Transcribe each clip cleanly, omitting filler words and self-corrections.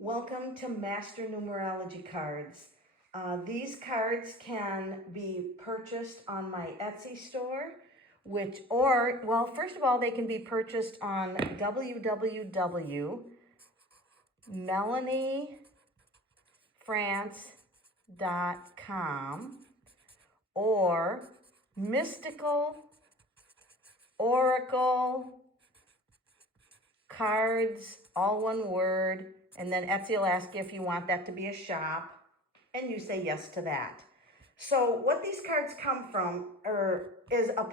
Welcome to Master Numerology cards. These cards can be purchased on my Etsy store, first of all, they can be purchased on www.melaniefrance.com or Mystical Oracle Cards, all one word, and then Etsy will ask you if you want that to be a shop, and you say yes to that. So what these cards come from is a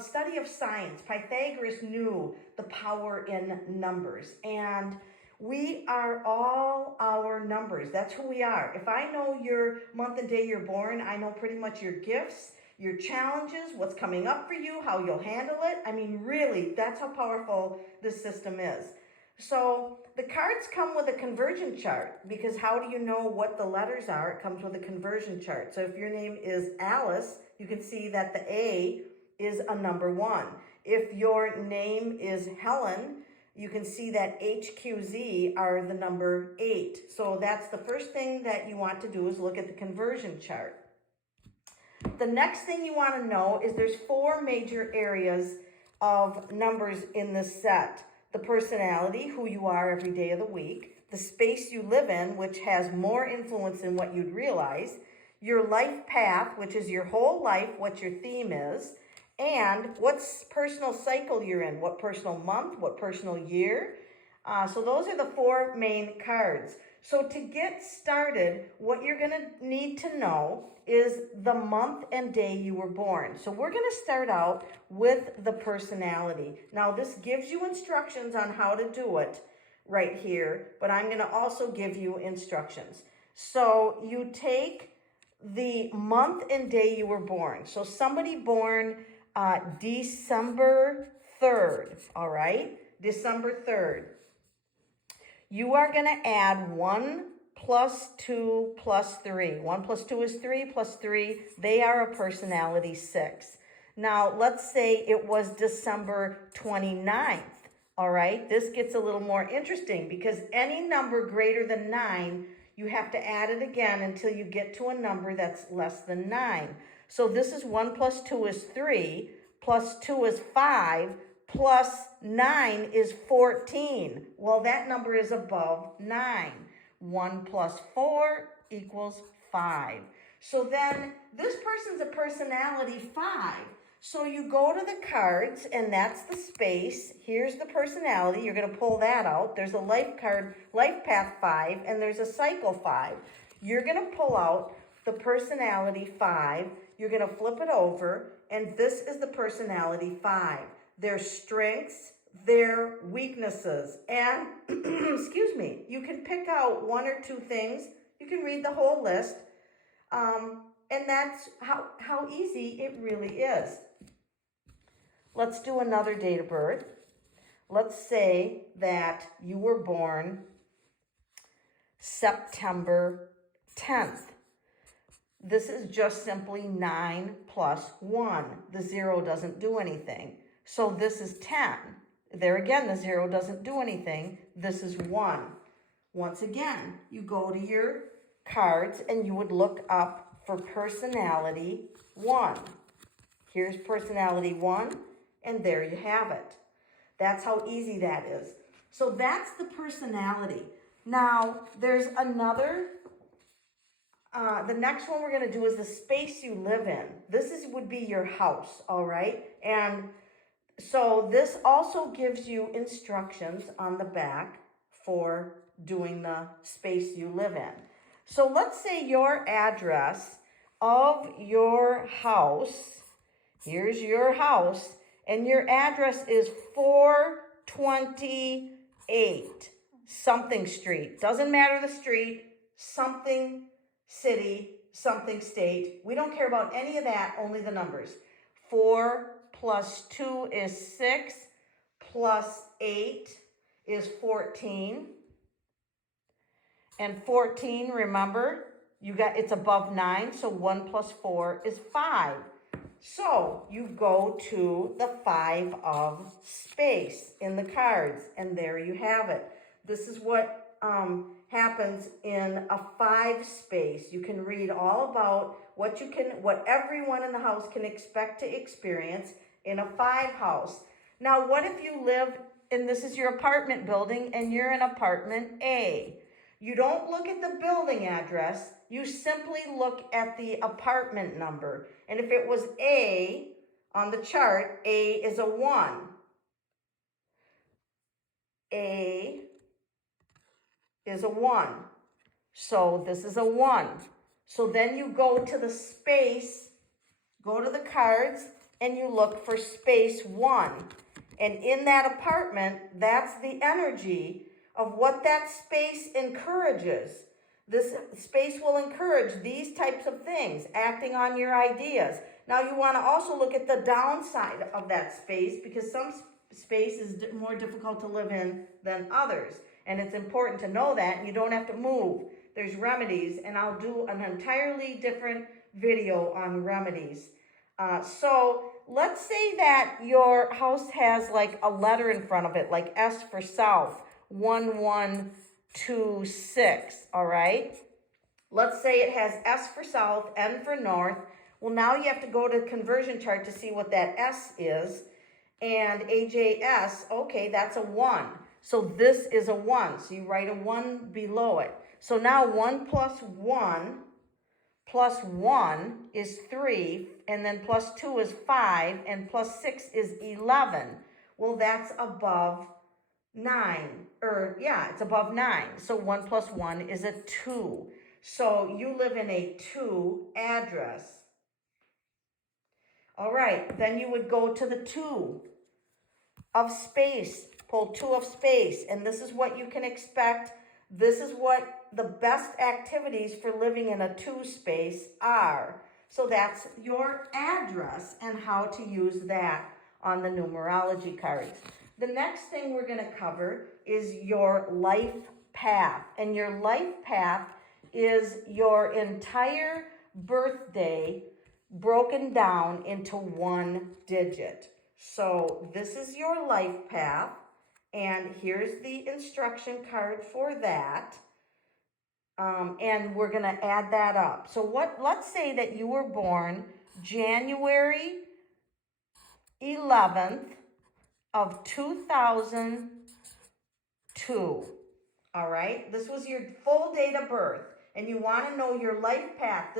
study of science. Pythagoras knew the power in numbers, and we are all our numbers. That's who we are. If I know your month and day you're born, I know pretty much your gifts, your challenges, what's coming up for you, how you'll handle it. I mean, really, that's how powerful this system is. So the cards come with a conversion chart, because how do you know what the letters are? It comes with a conversion chart. So if your name is Alice, you can see that the A is a number 1. If your name is Helen, you can see that HQZ are the number 8. So that's the first thing that you want to do, is look at the conversion chart. The next thing you want to know is there's 4 major areas of numbers in this set. The personality, who you are every day of the week. The space you live in, which has more influence than what you'd realize. Your life path, which is your whole life, what your theme is. And what personal cycle you're in, what personal month, what personal year. So those are the 4 main cards. So to get started, what you're going to need to know is the month and day you were born. So we're going to start out with the personality. Now this gives you instructions on how to do it right here, but I'm going to also give you instructions. So you take the month and day you were born. So somebody born December 3rd, all right? December 3rd. You are going to add 1 plus 2 plus 3. 1 plus 2 is 3 plus 3. They are a personality 6. Now, let's say it was December 29th. All right, this gets a little more interesting, because any number greater than 9, you have to add it again until you get to a number that's less than 9. So this is 1 plus 2 is 3, plus 2 is 5, plus 9 is 14. Well, that number is above 9. 1 plus 4 equals 5. So then this person's a personality 5. So you go to the cards, and that's the space. Here's the personality. You're going to pull that out. There's a life card, life path 5, and there's a cycle 5. You're going to pull out the personality 5. You're going to flip it over, and this is the personality 5. Their strengths, their weaknesses, and excuse me, you can pick out 1 or 2 things. You can read the whole list, and that's how easy it really is. Let's do another date of birth. Let's say that you were born September 10th. This is just simply 9 plus 1. The 0 doesn't do anything. So this is 10. There again, the 0 doesn't do anything. This is 1. Once again, you go to your cards and you would look up for personality 1. Here's personality 1, and there you have it. That's how easy that is. So that's the personality. Now, there's another. The next one we're going to do is the space you live in. Would be your house, all right? And so this also gives you instructions on the back for doing the space you live in. So let's say your address of your house, here's your house, and your address is 428 something street. Doesn't matter the street, something city, something state. We don't care about any of that, only the numbers. 4 plus 2 is 6, plus 8 is 14. And 14, remember, it's above 9, so 1 plus 4 is 5. So you go to the 5 of space in the cards, and there you have it. This is what happens in a 5 space. You can read all about what everyone in the house can expect to experience in a 5 house. Now, what if you live, and this is your apartment building, and you're in apartment A? You don't look at the building address, you simply look at the apartment number. And if it was A on the chart, A is a 1. A is a 1. So this is a 1. So then you go to the space, go to the cards, and you look for space 1. And in that apartment, that's the energy of what that space encourages. This space will encourage these types of things, acting on your ideas. Now you want to also look at the downside of that space, because some space is more difficult to live in than others. And it's important to know that, and you don't have to move. There's remedies, and I'll do an entirely different video on remedies. So let's say that your house has like a letter in front of it, like S for South, 1126, all right? Let's say it has S for South, N for North. Well, now you have to go to the conversion chart to see what that S is. And AJS, okay, that's a 1. So this is a 1. So you write a 1 below it. So now 1 plus 1 plus 1 is 3, and then plus 2 is 5, and plus 6 is 11. Well, that's above 9. It's above 9. So 1 plus 1 is a 2. So you live in a 2 address. All right, then you would go to the 2 of space, pull 2 of space, and this is what you can expect. This is what the best activities for living in a 2 space are. So that's your address and how to use that on the numerology cards. The next thing we're going to cover is your life path. And your life path is your entire birthday broken down into 1 digit. So this is your life path, and here's the instruction card for that. And we're going to add that up. So let's say that you were born January 11th of 2002. All right? This was your full date of birth, and you want to know your life path.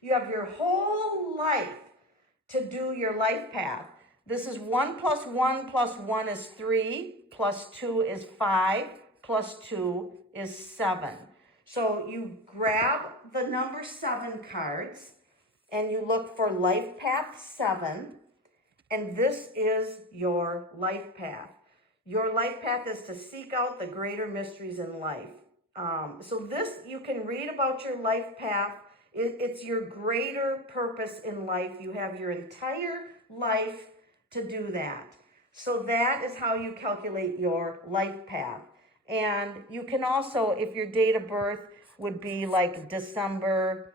You have your whole life to do your life path. This is 1 plus 1 plus 1 is 3, plus 2 is 5, plus 2 is 7. So you grab the number 7 cards, and you look for life path 7, and this is your life path. Your life path is to seek out the greater mysteries in life. So this, you can read about your life path. It's your greater purpose in life. You have your entire life to do that. So that is how you calculate your life path. And you can also, if your date of birth would be like December,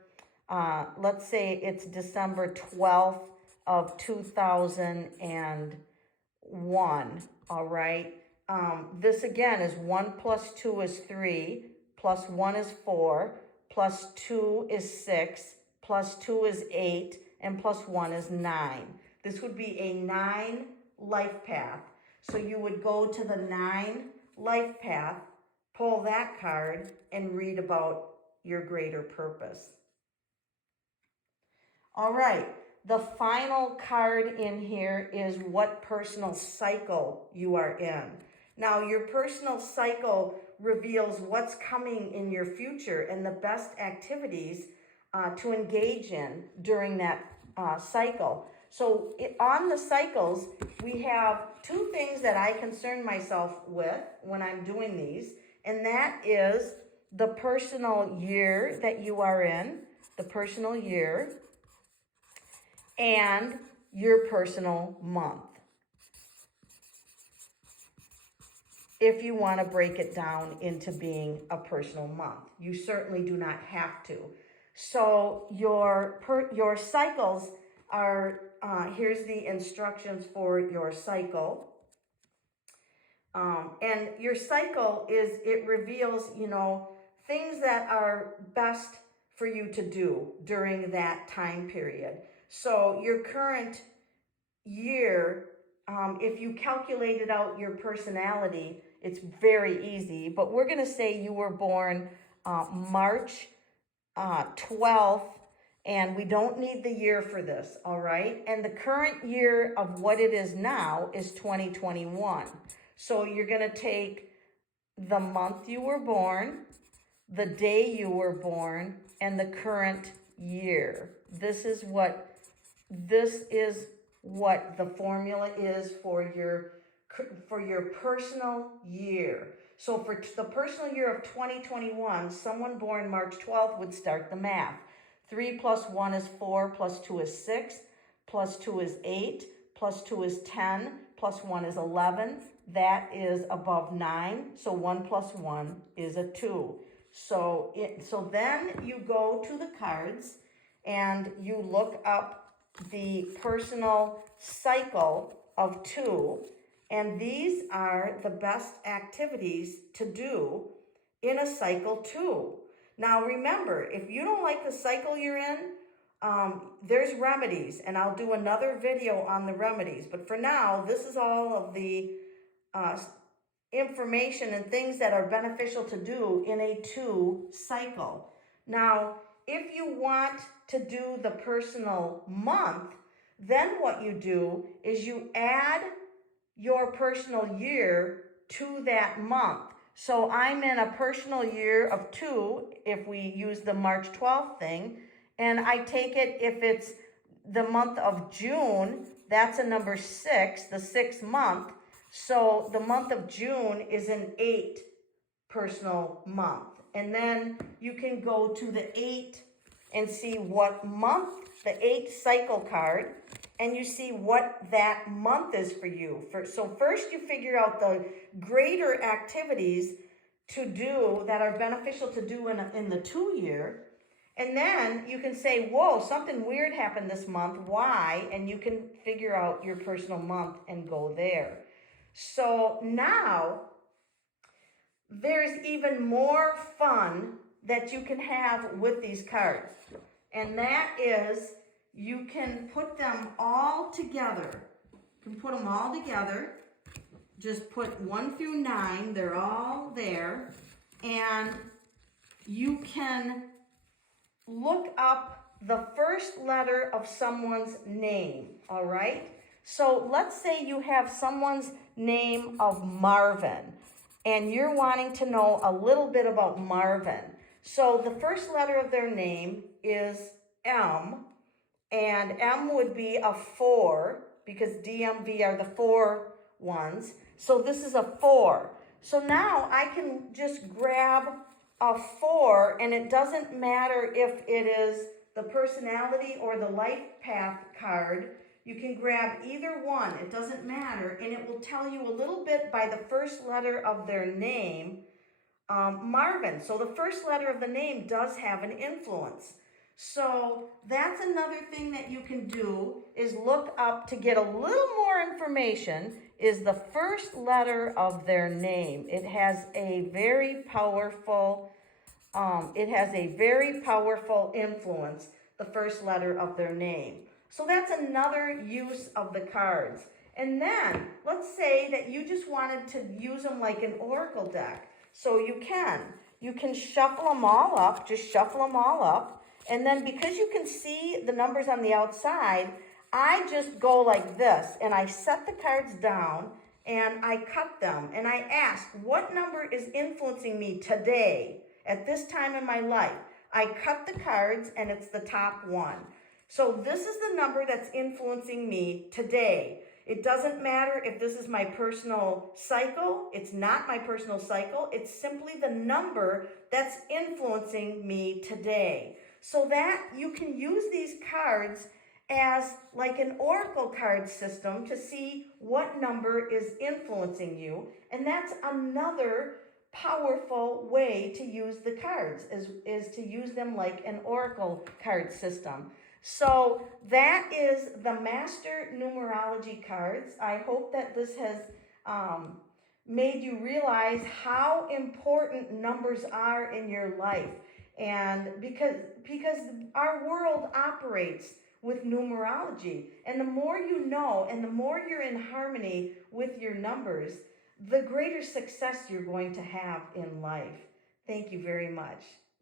let's say it's December 12th of 2001, all right? This again is 1 plus 2 is 3, plus 1 is 4, plus 2 is 6, plus 2 is 8, and plus 1 is 9. This would be a 9 life path. So you would go to the 9 life path, pull that card, and read about your greater purpose. All right, the final card in here is what personal cycle you are in. Now, your personal cycle reveals what's coming in your future and the best activities to engage in during that cycle. So on the cycles, we have 2 things that I concern myself with when I'm doing these, and that is the personal year that you are in, the personal year, and your personal month, if you want to break it down into being a personal month. You certainly do not have to. So your cycles are, here's the instructions for your cycle. And your cycle it reveals, things that are best for you to do during that time period. So your current year, if you calculated out your personality, it's very easy. But we're going to say you were born March 12th, and we don't need the year for this, all right? And the current year of what it is now is 2021. So you're going to take the month you were born, the day you were born, and the current year. This is what the formula is for your personal year. So for the personal year of 2021, someone born March 12th would start the math. 3 plus 1 is 4, plus 2 is 6, plus 2 is 8, plus 2 is 10, plus 1 is 11. That is above 9, so 1 plus 1 is a 2. So then you go to the cards and you look up the personal cycle of 2, and these are the best activities to do in a cycle 2. Now remember, if you don't like the cycle you're in, there's remedies, and I'll do another video on the remedies. But for now, this is all of the information and things that are beneficial to do in a 2 cycle. Now, if you want to do the personal month, then what you do is you add your personal year to that month. So I'm in a personal year of 2, if we use the March 12th thing, and I take it if it's the month of June, that's a number 6, the 6th month. So the month of June is an 8 personal month. And then you can go to the 8 and see what month, the 8 cycle card, and you see what that month is for you. So first you figure out the greater activities to do that are beneficial to do in the 2 year. And then you can say, whoa, something weird happened this month. Why? And you can figure out your personal month and go there. So now there's even more fun that you can have with these cards. And that is, you can put them all together. You can put them all together. Just put 1 through 9, they're all there. And you can look up the first letter of someone's name, all right? So let's say you have someone's name of Marvin, and you're wanting to know a little bit about Marvin. So the first letter of their name is M, and M would be a 4, because DMV are the 4 ones. So this is a 4. So now I can just grab a 4, and it doesn't matter if it is the personality or the life path card. You can grab either one, it doesn't matter, and it will tell you a little bit by the first letter of their name, Marvin. So the first letter of the name does have an influence. So that's another thing that you can do, is look up to get a little more information, is the first letter of their name. It has a very powerful, influence, the first letter of their name. So that's another use of the cards. And then let's say that you just wanted to use them like an oracle deck. So you can shuffle them all up, just shuffle them all up. And then because you can see the numbers on the outside, I just go like this, and I set the cards down and I cut them, and I ask, what number is influencing me today at this time in my life? I cut the cards, and it's the top one. So this is the number that's influencing me today. It doesn't matter if this is my personal cycle. It's not my personal cycle. It's simply the number that's influencing me today. So that you can use these cards as like an oracle card system to see what number is influencing you. And that's another powerful way to use the cards, is to use them like an oracle card system. So that is the Master Numerology cards. I hope that this has made you realize how important numbers are in your life. And because our world operates with numerology, and the more you know and the more you're in harmony with your numbers, the greater success you're going to have in life. Thank you very much.